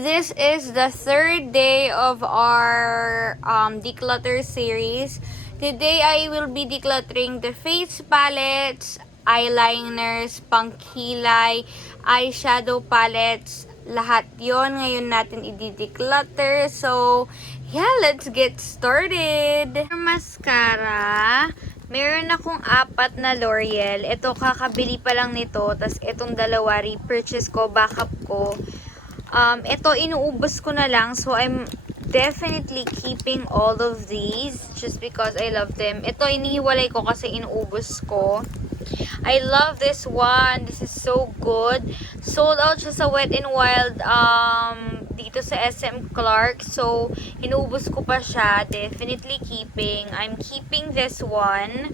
this is the third day of our declutter series. Today I will be decluttering the face palettes, eyeliners, pangkilay, eyeshadow palettes. Lahat yon ngayon natin i-declutter. So, yeah, let's get started. Mascara. Meron akong 4 na L'Oreal. Ito, kakabili pa lang nito. Tapos, itong dalawa, repurchase ko, backup ko. Ito, inuubos ko na lang. So, I'm definitely keeping all of these just because I love them. Ito, inihiwalay ko kasi inuubos ko. I love this one. This is so good. Sold out siya sa Wet n Wild dito sa SM Clark. So, inuubos ko pa siya. Definitely keeping. I'm keeping this one.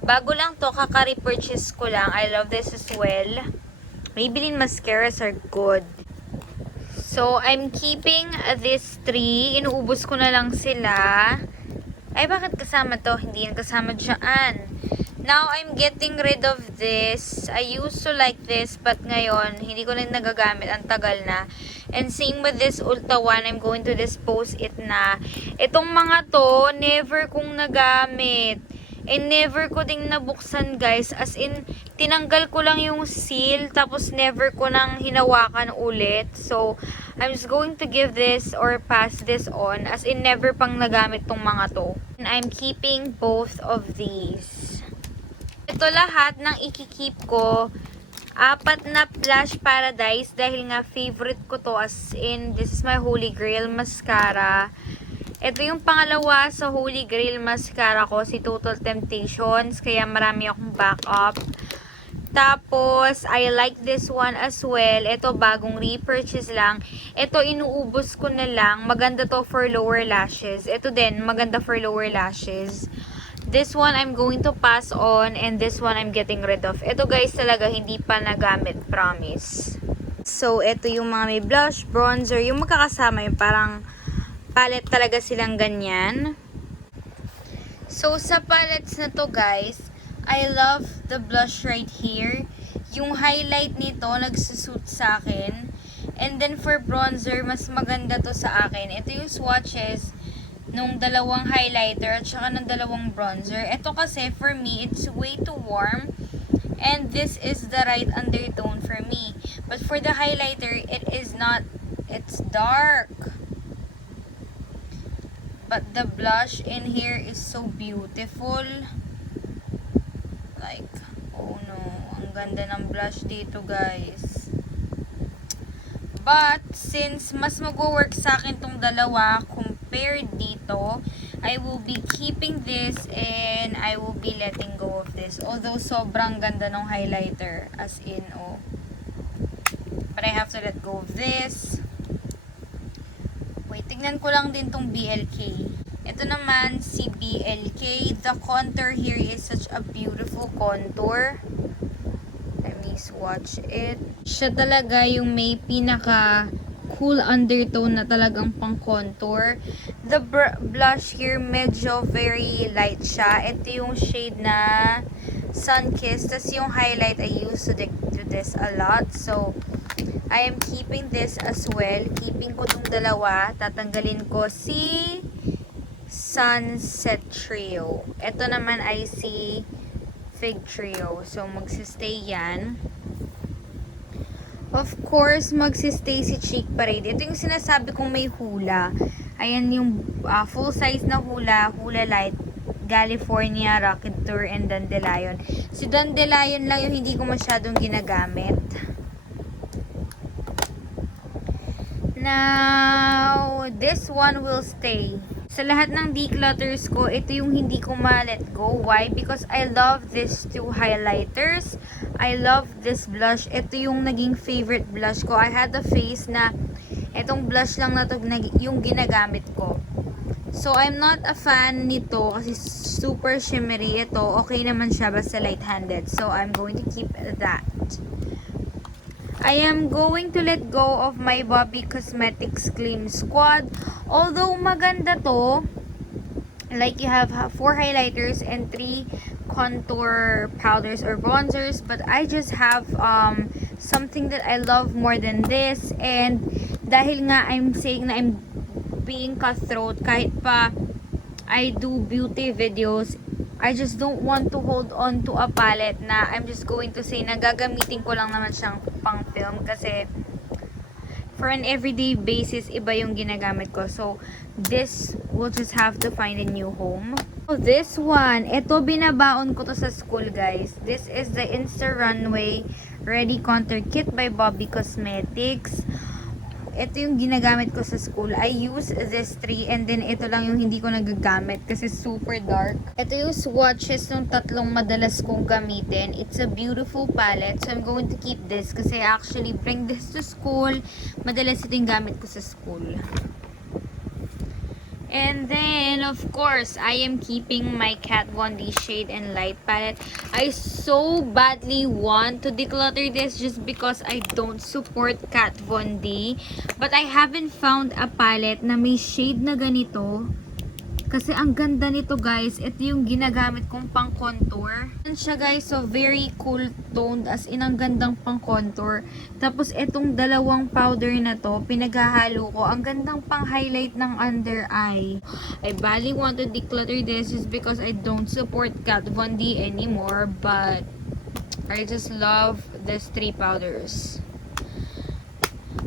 Bago lang to, kaka-repurchase ko lang. I love this as well. Maybelline mascaras are good. So, I'm keeping these 3. Inuubos ko na lang sila. Ay, bakit kasama to? Hindi yan kasama dyan. Now, I'm getting rid of this. I used to like this, but ngayon, hindi ko na nagagamit. Ang tagal na. And same with this Ulta one, I'm going to dispose it na. Itong mga to, never kong nagamit. And never ko ding nabuksan, guys. As in, tinanggal ko lang yung seal, tapos never ko nang hinawakan ulit. So, I'm just going to give this or pass this on. As in, never pang nagamit tong mga to. And I'm keeping both of these. Ito lahat ng ikikip ko. 4 na Blush Paradise dahil nga favorite ko to, as in this is my Holy Grail mascara. Ito yung pangalawa sa Holy Grail mascara ko, si Total Temptations, kaya marami akong backup. Tapos I like this one as well. Ito bagong repurchase lang. Ito inuubos ko na lang. Maganda to for lower lashes. Ito din maganda for lower lashes. This one I'm going to pass on, and this one I'm getting rid of. Ito guys talaga hindi pa nagamit, promise. So ito yung mga may blush, bronzer, yung magkakasama, yung parang palette talaga silang ganyan. So sa palettes na to guys, I love the blush right here. Yung highlight nito nagsusuit sa akin. And then for bronzer, mas maganda to sa akin. Ito yung swatches nung dalawang highlighter at saka ng dalawang bronzer. Ito kasi for me, it's way too warm. And this is the right undertone for me. But for the highlighter, it is not. It's dark. But the blush in here is so beautiful. Like, oh no. Ang ganda ng blush dito, guys. But, since mas mag-work sa akin tong dalawa compared dito, I will be keeping this and I will be letting go of this. Although, sobrang ganda ng highlighter. As in, oh. But I have to let go of this. Wait, tignan ko lang din tong BLK. Ito naman, si BLK. The contour here is such a beautiful contour. Let me swatch it. Siya talaga yung may pinaka cool undertone na talagang pang contour. The blush here medyo very light siya. Ito yung shade na Sun-Kissed. Tas yung highlight, I used to do this a lot. So, I am keeping this as well. Keeping ko tong dalawa. Tatanggalin ko si Sunset Trio. Ito naman ay si Fig Trio. So, magsistay yan. Of course, magsistay si Cheek Parade. Ito yung sinasabi kong may hula. Ayan yung full size na hula. Hula Light, California, Rocket Tour, and Dandelion. Si Dandelion lang yung hindi ko masyadong ginagamit. Now, this one will stay. Sa lahat ng declutters ko, ito yung hindi ko ma-let go. Why? Because I love these 2 highlighters. I love this blush. Ito yung naging favorite blush ko. I had a face na itong blush lang na to yung ginagamit ko. So, I'm not a fan nito kasi super shimmery. Ito, okay naman siya basta light-handed. So, I'm going to keep that. I am going to let go of my Bobby Cosmetics Gleam Squad. Although maganda to, like you have 4 highlighters and 3 contour powders or bronzers, but I just have something that I love more than this, and dahil nga I'm saying na I'm being cutthroat, kahit pa I do beauty videos, I just don't want to hold on to a palette na I'm just going to say na gagamitin ko lang naman siyang pang film, kasi for an everyday basis, iba yung ginagamit ko. So, this will just have to find a new home. So, this one, ito binabaon ko to sa school, guys. This is the Insta Runway Ready Contour Kit by Bobby Cosmetics. Ito yung ginagamit ko sa school. I use this 3 and then ito lang yung hindi ko nagagamit kasi super dark. Ito yung swatches ng tatlong madalas kong gamitin. It's a beautiful palette. So I'm going to keep this kasi I actually bring this to school. Madalas ito yung gamit ko sa school. And then, of course, I am keeping my Kat Von D Shade and Light palette. I so badly want to declutter this just because I don't support Kat Von D. But I haven't found a palette na may shade na ganito. Kasi ang ganda nito, guys. Ito yung ginagamit kong pang contour. Yan siya, guys. So, very cool toned. As in, ang gandang pang contour. Tapos, itong dalawang powder na to, pinaghahalo ko. Ang gandang pang highlight ng under eye. I badly want to declutter this just because I don't support Kat Von D anymore. But, I just love these 3 powders.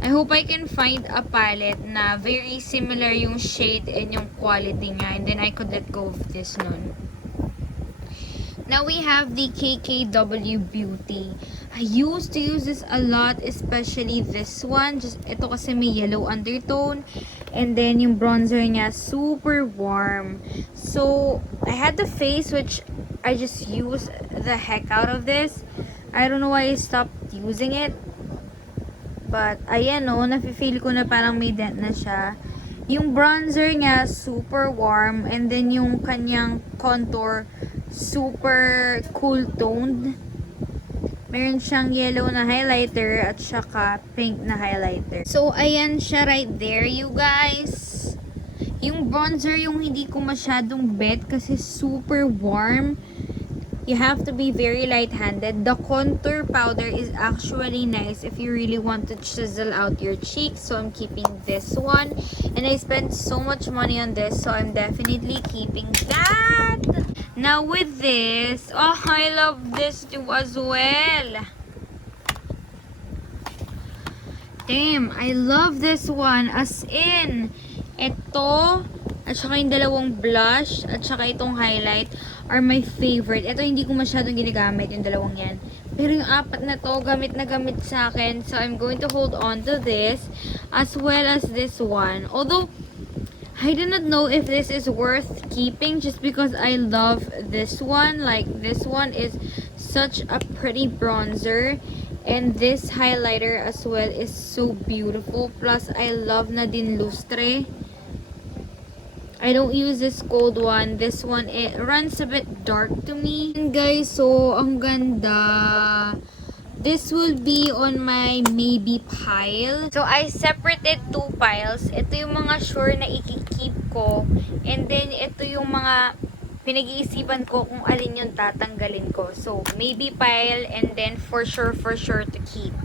I hope I can find a palette na very similar yung shade and yung quality niya, and then I could let go of this nun. Now we have the KKW Beauty. I used to use this a lot, especially this one. Just ito kasi may yellow undertone, and then yung bronzer niya super warm. So I had the face which I just used the heck out of this. I don't know why I stopped using it. But, ayan o, nafe-feel ko na parang may dent na siya. Yung bronzer niya, super warm. And then, yung kanyang contour, super cool toned. Meron siyang yellow na highlighter at saka pink na highlighter. So, ayan siya right there, you guys. Yung bronzer, yung hindi ko masyadong bet kasi super warm. You have to be very light-handed. The contour powder is actually nice if you really want to chisel out your cheeks. So, I'm keeping this one. And I spent so much money on this. So, I'm definitely keeping that. Now, with this, oh, I love this too as well. Damn, I love this one. As in, ito, at saka yung dalawang blush, at saka itong highlight, are my favorite. Ito hindi ko masyadong ginagamit, yung dalawang yan. Pero yung 4 na to, gamit na gamit sa akin. So, I'm going to hold on to this, as well as this one. Although, I do not know if this is worth keeping, just because I love this one. Like, this one is such a pretty bronzer. And this highlighter as well is so beautiful. Plus, I love na din lustre. I don't use this gold one. This one, it runs a bit dark to me. And guys, so, ang ganda. This will be on my maybe pile. So, I separated 2 piles. Ito yung mga sure na ikikeep ko. And then, ito yung mga pinag-iisipan ko kung alin yung tatanggalin ko. So, maybe pile and then for sure to keep.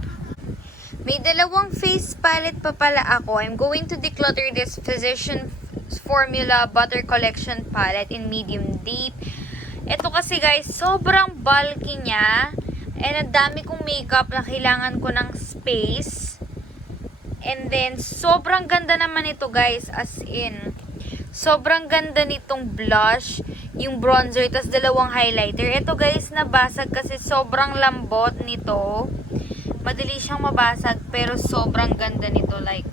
May dalawang face palette pa pala ako. I'm going to declutter this Physician Formula Butter Collection palette in medium deep. Ito kasi guys, sobrang bulky niya. And ang dami kong makeup na kailangan ko ng space. And then, sobrang ganda naman ito guys. As in, sobrang ganda nitong blush, yung bronzer, tas dalawang highlighter. Ito guys, nabasag kasi sobrang lambot nito. Madali siyang mabasag, pero sobrang ganda nito. Like,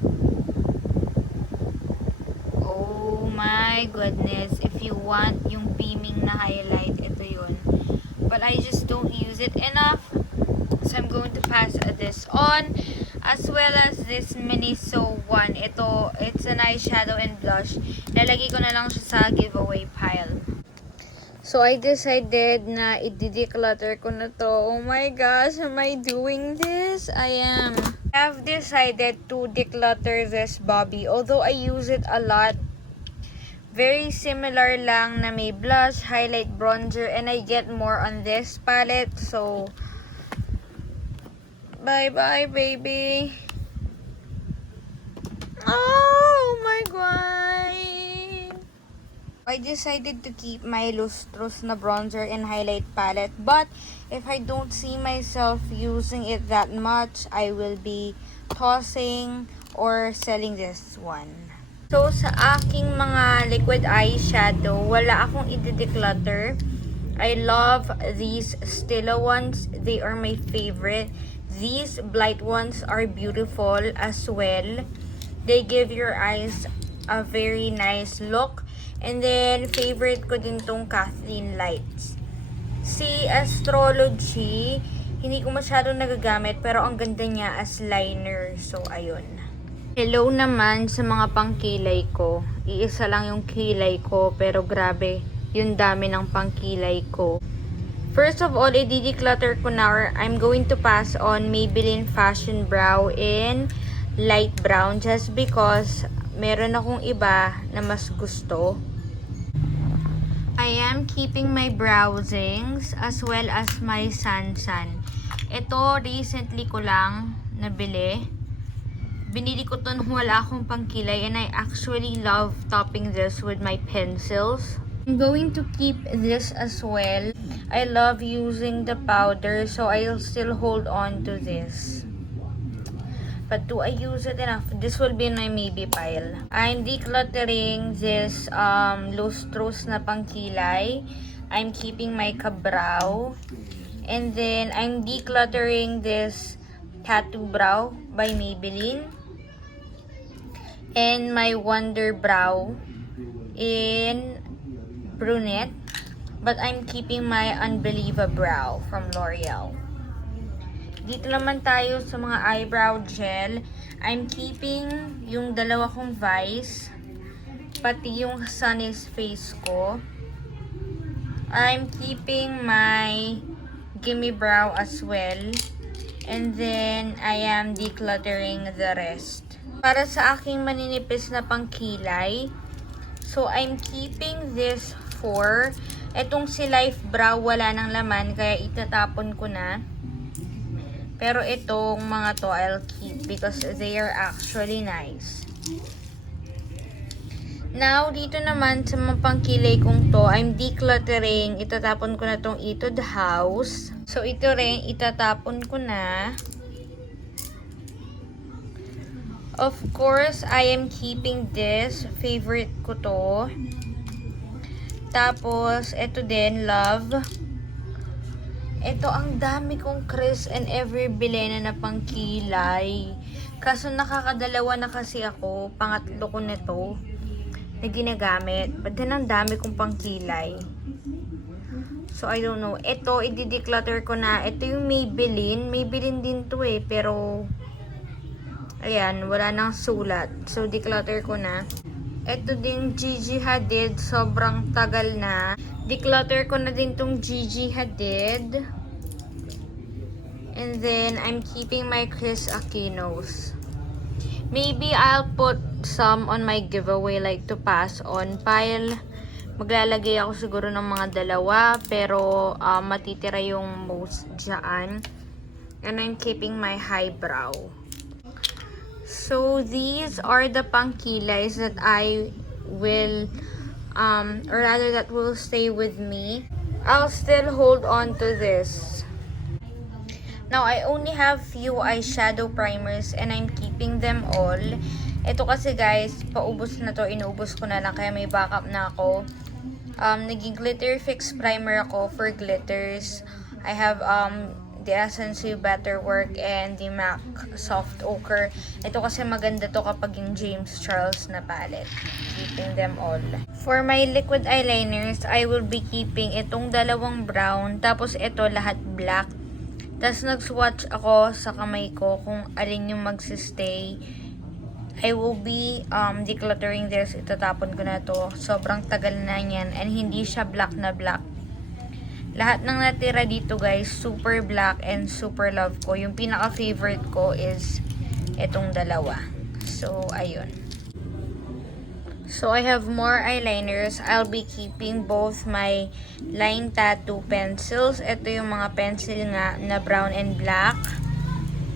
oh my goodness. If you want yung beaming na highlight, ito yun. But I just don't use it enough. So I'm going to pass this on. As well as this Miniso one. Ito, it's an eyeshadow and blush. Lalagay ko na lang siya sa giveaway pile. So I decided na i-declutter ko na to. Oh my gosh, am I doing this? I am. I have decided to declutter this Bobby. Although I use it a lot. Very similar lang na may blush, highlight, bronzer, and I get more on this palette. So, bye-bye, baby. Oh my god! I decided to keep my lustrous na bronzer and highlight palette, but if I don't see myself using it that much, I will be tossing or selling this one. So, sa aking mga liquid eyeshadow, wala akong i-declutter. I love these Stila ones. They are my favorite. These blight ones are beautiful as well. They give your eyes a very nice look. And then, favorite ko din tong Kathleen Lights. Si Astrology, hindi ko masyadong nagagamit, pero ang ganda niya as liner. So, ayun. Hello naman sa mga pangkilay ko. Iisa lang yung kilay ko, pero grabe, yung dami ng pangkilay ko. First of all, i-declutter ko na, or I'm going to pass on Maybelline Fashion Brow in light brown just because meron akong iba na mas gusto. I am keeping my browsings as well as my Sansan. Ito, recently ko lang nabili. Binili ko to nung wala akong pangkilay, and I actually love topping this with my pencils. I'm going to keep this as well. I love using the powder, so I'll still hold on to this. But do I use it enough? This will be in my maybe pile. I'm decluttering this lustrous na pangkilay. I'm keeping my kabrow. And then I'm decluttering this tattoo brow by Maybelline. And my Wonder Brow in brunette. But I'm keeping my Unbelievable Brow from L'Oreal. Dito naman tayo sa mga eyebrow gel. I'm keeping yung dalawa kong Vice, pati yung Sunny's face ko. I'm keeping my Gimme Brow as well. And then, I am decluttering the rest. Para sa aking maninipis na pangkilay, so I'm keeping this for, etong si Life Brow wala nang laman, kaya itatapon ko na. Pero itong mga to, I'll keep because they are actually nice. Now, dito naman sa mga pangkilay kong to, I'm decluttering. Itatapon ko na tong Etude House. So, ito rin, itatapon ko na. Of course, I am keeping this. Favorite ko to. Tapos, ito din, Love. Ito, ang dami kong Chris and Every Bilena na pangkilay. Kaso nakakadalawa na kasi ako. Pangatlo ko nito na ginagamit. But then, ang dami kong pangkilay. So, I don't know. Ito, i-declutter ko na. Ito yung Maybelline. Maybelline din to eh. Pero, ayan, wala nang sulat. So, declutter ko na. Ito din Gigi Hadid. Sobrang tagal na. Declutter ko na din tong Gigi Hadid. And then, I'm keeping my Chris Aquinos. Maybe I'll put some on my giveaway like to pass on pile. Maglalagay ako siguro ng mga dalawa. Pero, matitira yung most dyan. And I'm keeping my highbrow. So, these are the pangkilays that I will or rather that will stay with me. I'll still hold on to this. Now, I only have few eyeshadow primers and I'm keeping them all. Ito kasi guys, paubos na to, inuubos ko na lang kaya may backup na ako. Naging glitter fix primer ako for glitters. I have the Essence Better Work and the MAC Soft Ochre. Ito kasi maganda to kapag yung James Charles na palette. Keeping them all. For my liquid eyeliners, I will be keeping itong dalawang brown. Tapos ito lahat black. Tapos nag-swatch ako sa kamay ko kung alin yung magsistay. I will be decluttering this. Itatapon ko na to. Sobrang tagal na yan. And hindi siya black na black. Lahat ng natira dito guys, super black and super love ko. Yung pinaka-favorite ko is itong dalawa. So, ayun. So, I have more eyeliners. I'll be keeping both my line tattoo pencils. Ito yung mga pencil nga na brown and black.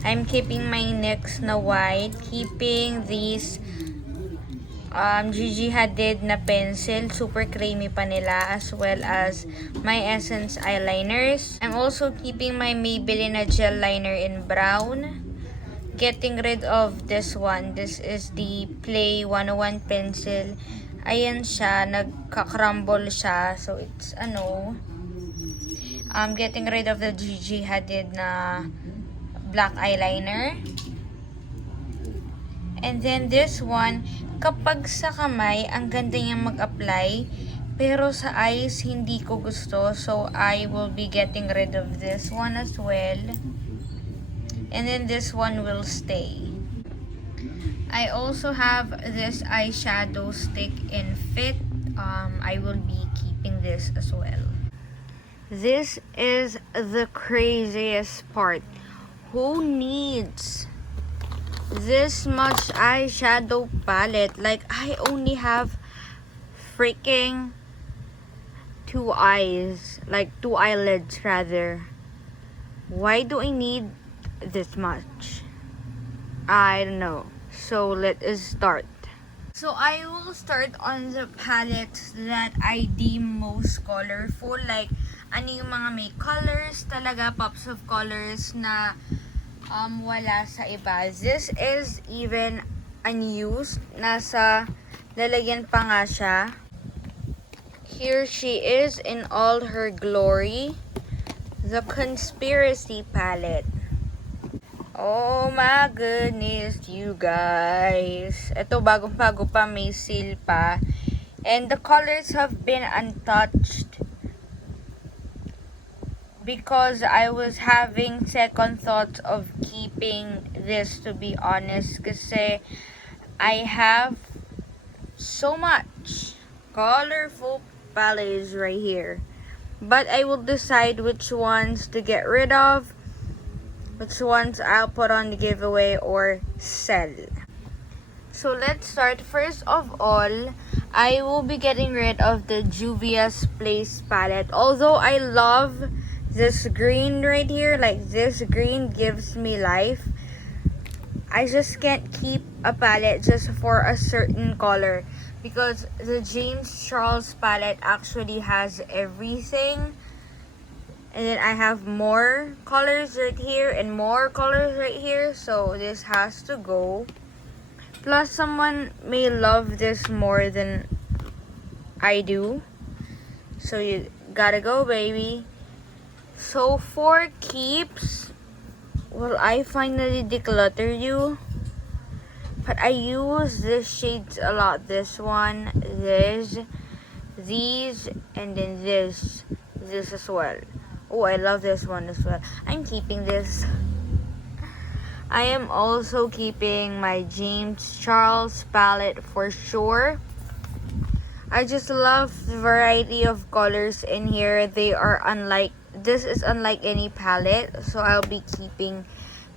I'm keeping my NYX na white. Keeping these Gigi Hadid na pencil. Super creamy pa nila. As well as my Essence eyeliners. I'm also keeping my Maybelline na gel liner in brown. Getting rid of this one. This is the Play 101 pencil. Ayan siya. Nagka-crumble siya. So, it's getting rid of the Gigi Hadid na black eyeliner. And then this one, kapag sa kamay, ang ganda niyang mag-apply. Pero sa eyes, hindi ko gusto. So, I will be getting rid of this one as well. And then this one will stay. I also have this eyeshadow stick in Fit. I will be keeping this as well. This is the craziest part. Who needs this much eyeshadow palette? Like, I only have freaking 2 eyes. Like, 2 eyelids rather. Why do I need this much? I don't know. So let us start. So I will start on the palettes that I deem most colorful. Like, ano yung mga may colors talaga, pops of colors na wala sa iba. This is even unused. Nasa lalagyan pa nga siya. Here she is in all her glory. The Conspiracy palette. Oh my goodness, you guys. Ito, bagong-bago pa, may seal pa. And the colors have been untouched. Because I was having second thoughts of keeping this, to be honest. Kasi I have so much colorful palettes right here. But I will decide which ones to get rid of. Which ones I'll put on the giveaway or sell. So let's start. First of all, I will be getting rid of the Juvia's Place palette. Although I love this green right here, like this green gives me life. I just can't keep a palette just for a certain color. Because the James Charles palette actually has everything. And then I have more colors right here and more colors right here. So this has to go. Plus someone may love this more than I do. So you gotta go, baby. So for keeps, will I finally declutter you? But I use these shades a lot. This one, this, these, and then this as well. Oh, I love this one as well. I'm keeping this. I am also keeping my James Charles palette for sure. I just love the variety of colors in here. This is unlike any palette. So I'll be keeping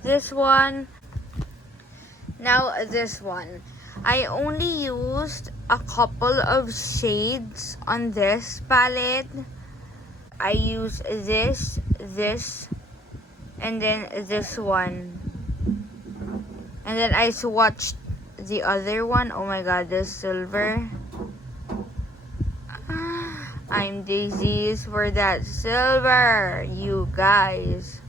this one. Now this one. I only used a couple of shades on this palette. I use this, and then this one. And then I swatched the other one. Oh my god, this silver. I'm diseased for that silver, you guys.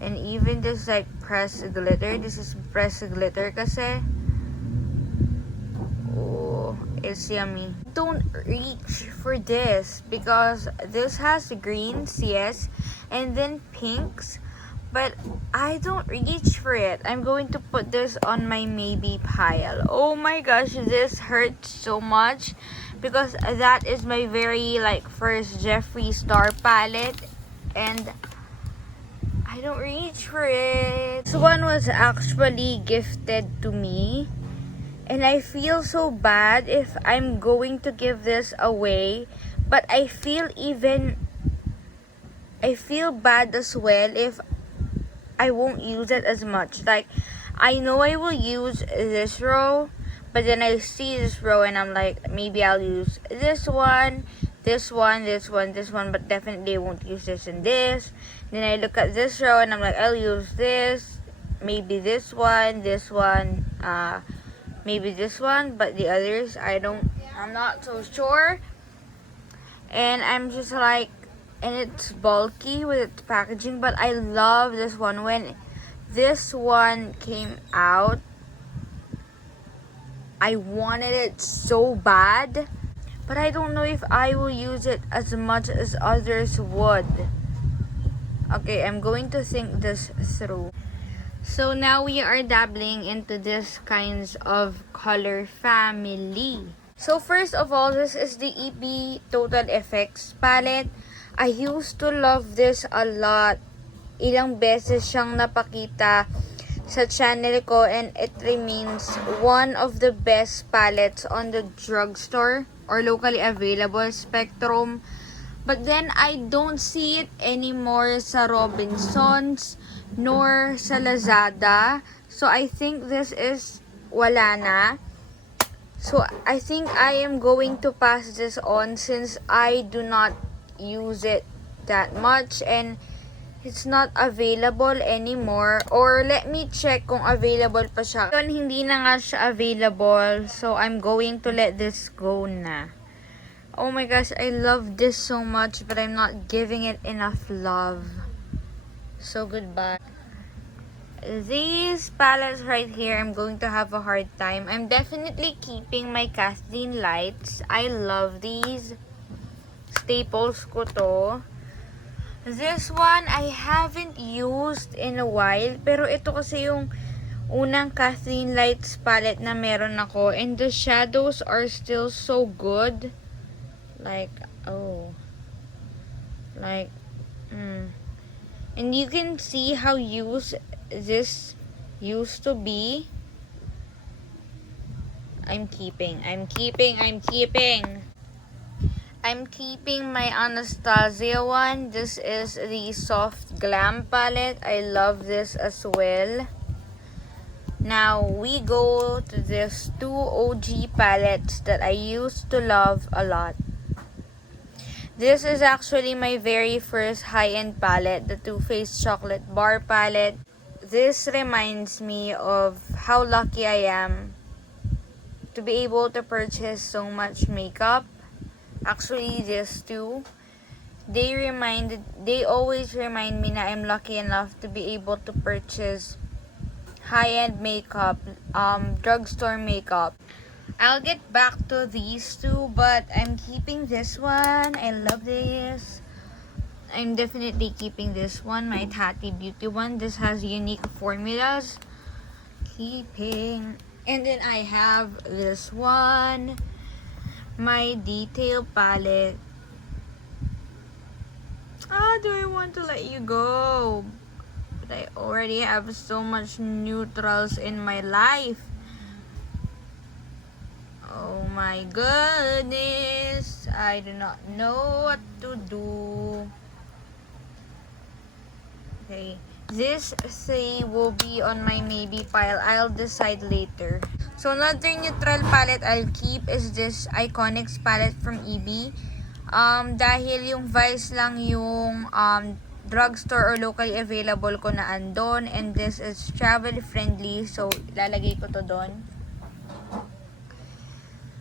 And even this like pressed glitter. This is pressed glitter kasi. Oh, it's yummy. Don't reach for this because this has greens, yes, and then pinks, but I don't reach for it. I'm going to put this on my maybe pile. Oh my gosh, this hurts so much because that is my very first Jeffree Star palette and I don't reach for it. This one was actually gifted to me. And I feel so bad if I'm going to give this away. But I feel bad as well if I won't use it as much. Like, I know I will use this row. But then I see this row and I'm like, maybe I'll use this one. But definitely I won't use this and this. Then I look at this row and I'm like, I'll use this. maybe this one, maybe this one, but the others, I'm not so sure. And I'm just like, and it's bulky with its packaging, but I love this one. When this one came out, I wanted it so bad, but I don't know if I will use it as much as others would. Okay, I'm going to think this through. So now we are dabbling into this kinds of color family. So first of all, this is the EP Total Effects palette. I used to love this a lot. Ilang beses siyang napakita sa channel ko, and it remains one of the best palettes on the drugstore or locally available spectrum. But then I don't see it anymore sa Robinsons nor sa Lazada. So I think this is wala na. So I think I am going to pass this on since I do not use it that much and it's not available anymore. Or let me check kung available pa siya. Yun, hindi na nga siya available. So I'm going to let this go na. Oh my gosh, I love this so much, but I'm not giving it enough love. So goodbye. These palettes right here, I'm going to have a hard time. I'm definitely keeping my Kathleen lights. I love these. Staples ko to. This one, I haven't used in a while. Pero ito kasi yung unang Kathleen lights palette na meron ako. And the shadows are still so good. Like, oh. Like, And you can see how this used to be. I'm keeping my Anastasia one. This is the Soft Glam palette. I love this as well. Now we go to these two OG palettes that I used to love a lot. This is actually my very first high-end palette, the Too Faced Chocolate Bar palette. This reminds me of how lucky I am to be able to purchase so much makeup. Actually, these two, they always remind me that I'm lucky enough to be able to purchase high-end makeup, drugstore makeup. I'll get back to these two, but I'm keeping this one. I love this. I'm definitely keeping this one, my Tati Beauty one. This has unique formulas. Keeping. And then I have this one, my Detail palette. Do I want to let you go? But I already have so much neutrals in my life. Oh my goodness, I do not know what to do. Okay, this three will be on my maybe pile. I'll decide later. So another neutral palette I'll keep is this Iconics palette from EB. Dahil yung Vice lang yung drugstore or locally available ko na andon, and this is travel friendly, so ilalagay ko to doon.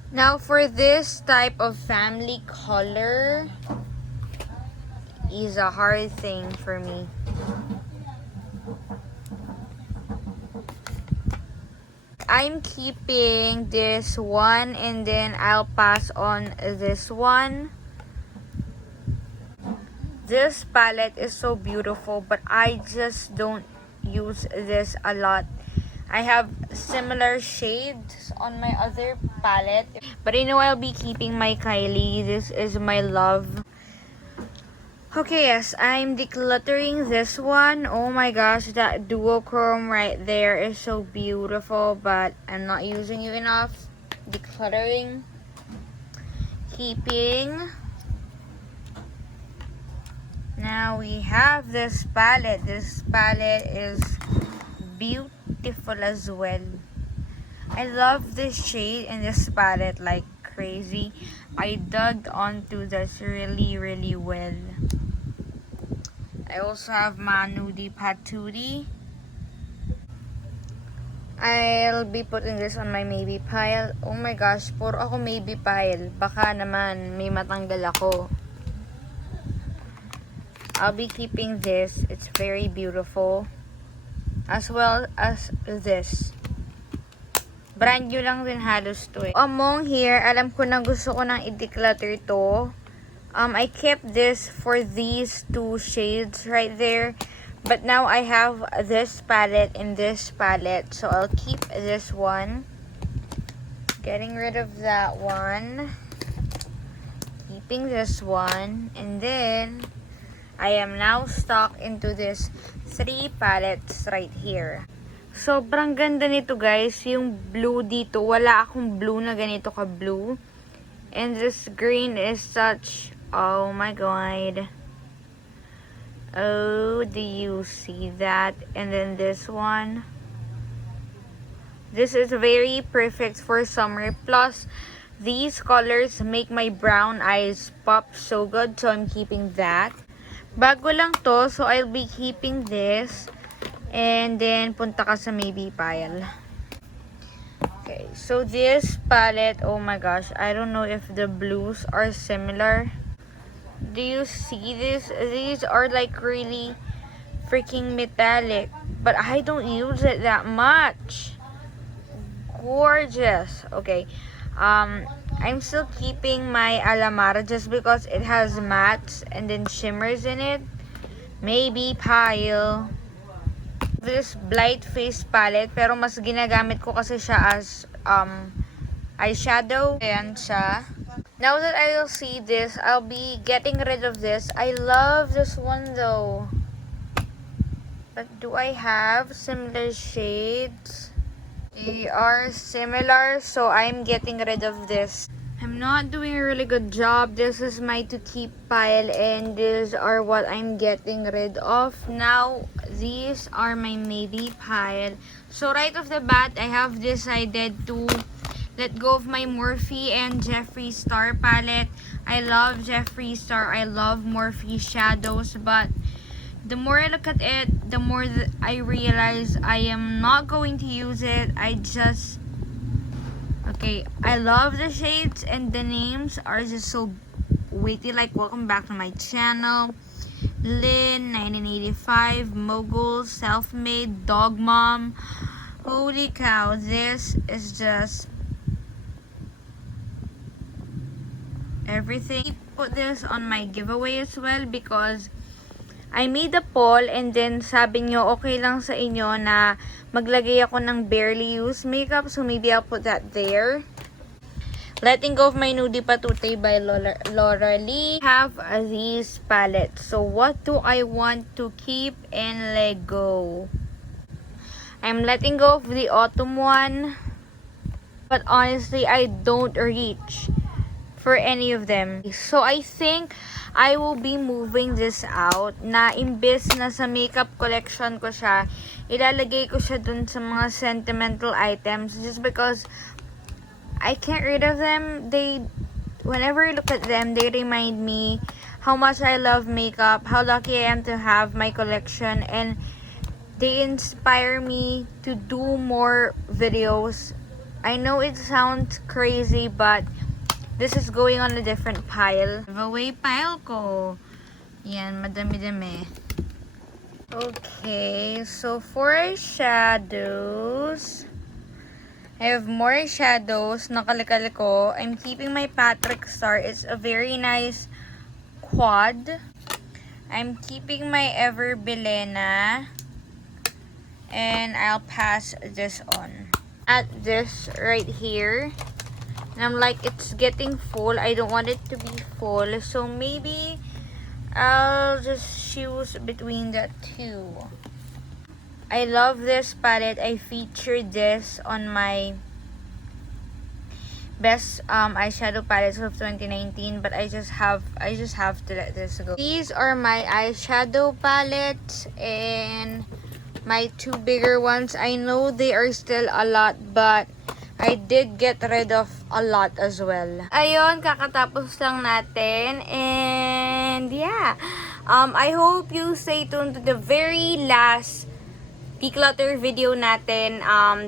Now for this type of family color is a hard thing for me. I'm keeping this one and then I'll pass on this one. This palette is so beautiful, but I just don't use this a lot. I have similar shades on my other palette. But I know I'll be keeping my Kylie. This is my love. Okay, yes, I'm decluttering this one. Oh my gosh, that duochrome right there is so beautiful, but I'm not using it enough. Decluttering. Keeping. Now we have this palette. This palette is beautiful as well. I love this shade in this palette like crazy. I dug onto this really well. I also have Manu di Patootie. I'll be putting this on my maybe pile. Oh my gosh, puro ako maybe pile. Baka naman may matanggal ako. I'll be keeping this. It's very beautiful. As well as this. Brand new lang din halos to eh. Among here, alam ko na gusto ko nang i-declutter to. I kept this for these two shades right there. But now I have this palette and this palette. So I'll keep this one. Getting rid of that one. Keeping this one. And then I am now stuck into this 3 palettes right here. Sobrang ganda nito guys. Yung blue dito. Wala akong blue na ganito ka blue. And this green is such... Oh my god. Oh, do you see that? And then this one. This is very perfect for summer. Plus, these colors make my brown eyes pop so good. So I'm keeping that. Bago lang to, so I'll be keeping this. And then, punta ka sa maybe pile. Okay, so this palette, oh my gosh, I don't know if the blues are similar. Do you see this? These are like really freaking metallic. But I don't use it that much. Gorgeous. Okay. I'm still keeping my Alamara just because it has mattes and then shimmers in it. Maybe pile. This Blight Face palette, pero mas ginagamit ko kasi siya as eyeshadow. Ayan siya. Now that I'll see this, I'll be getting rid of this. I love this one though. But do I have similar shades? They are similar, so I'm getting rid of this. I'm not doing a really good job. This is my to keep pile and these are what I'm getting rid of. Now, these are my maybe pile. So right off the bat, I have decided to let go of my Morphe and Jeffree Star palette. I love Jeffree Star. I love Morphe shadows, but the more I look at it, the more that I realize I am not going to use it. Okay, I love the shades and the names are just so witty. Like, welcome back to my channel. Lynn, 1985, Mogul, Self-Made, Dog Mom. Holy cow, this is just everything. Put this on my giveaway as well because I made a poll and then sabi nyo okay lang sa inyo na maglagay ako ng barely used makeup, so maybe I'll put that there. Letting Go of My Nudie Patute by Laura Lee. Have these palettes. So what do I want to keep and let go? I'm letting go of the autumn one, but honestly I don't reach for any of them. So I think I will be moving this out na imbes na sa makeup collection ko siya, ilalagay ko siya dun sa mga sentimental items just because I can't rid of them. Whenever I look at them, they remind me how much I love makeup, how lucky I am to have my collection, and they inspire me to do more videos. I know it sounds crazy, but this is going on a different pile. Giveaway pile ko. Yan, madami-dami. Okay, so for eyeshadows, I have more eyeshadows. Nakalikali ko. I'm keeping my Patrick Star. It's a very nice quad. I'm keeping my Ever Belena. And I'll pass this on. At this right here. And I'm like, it's getting full. I don't want it to be full. So maybe I'll just choose between the two. I love this palette. I featured this on my best eyeshadow palettes of 2019, but I just have to let this go. These are my eyeshadow palettes and my two bigger ones. I know they are still a lot, but I did get rid of a lot as well. Ayun, kakatapos lang natin. And yeah, I hope you stay tuned to the very last declutter video natin.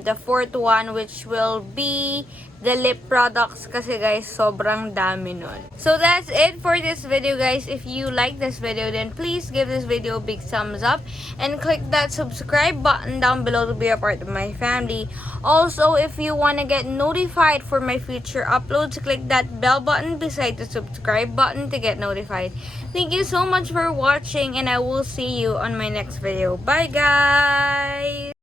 The fourth one, which will be the lip products kasi guys, sobrang dami nun. So that's it for this video guys. If you like this video, then please give this video a big thumbs up and click that subscribe button down below to be a part of my family. Also, if you want to get notified for my future uploads, click that bell button beside the subscribe button to get notified. Thank you so much for watching, and I will see you on my next video. Bye guys!